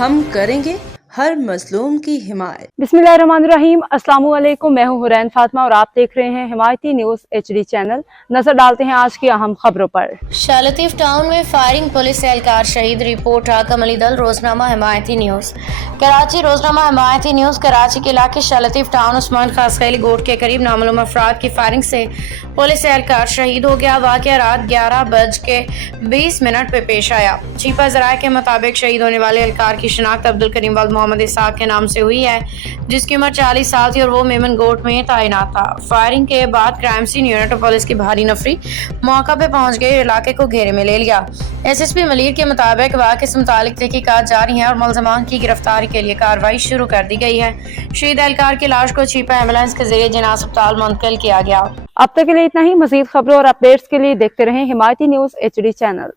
ہم کریں گے ہر مظلوم کی حمایت۔ बिस्मिल्लाहिर्रहमानिर्रहीम। अस्सलाम वालेकुम। मैं हूं हुरैन फातिमा और आप देख रहे हैं हिमायती न्यूज HD चैनल। नजर डालते हैं आज की अहम खबरों पर। शाह लतीफ टाउन में फायरिंग, पुलिस एहलकार शहीद। रिपोर्ट हाकम अली दल, रोजनामा हिमायती न्यूज कराची। रोजनामा हिमायती न्यूज कराची के इलाके शाह लतीफ टाउन उस्मान खासखैली गोट के करीब नामालूम अफराद की फायरिंग से पुलिस एहलकार शहीद हो गया। वाकया रात 11:20 पे पेश आया। चीपा जराये के मुताबिक शहीद होने वाले एहलकार की शिनाख्त अब्दुल करीम वल्द मोहम्मद इसाक के नाम से हुई है, जिसकी उम्र 40 साल थी और वो मेमन गोट में तैनात था। फायरिंग के बाद क्राइम सीन यूनिट और पुलिस की भारी नफरी मौका पे पहुंच गई और इलाके को घेरे में ले लिया। SSP मलिर के मुताबिक वाक़े से मुतालिक तहकीकात जारी हैं और मुलज़मान की गिरफ्तारी के लिए कार्रवाई शुरू कर दी गई है। शहीद एहलकार की लाश को चीपा एम्बुलेंस के जरिए जिना अस्पताल मुंतकिल किया गया। अब तक के लिए इतना ही। मजीद खबरों और अपडेट्स के लिए देखते रहें हिमायती न्यूज HD चैनल।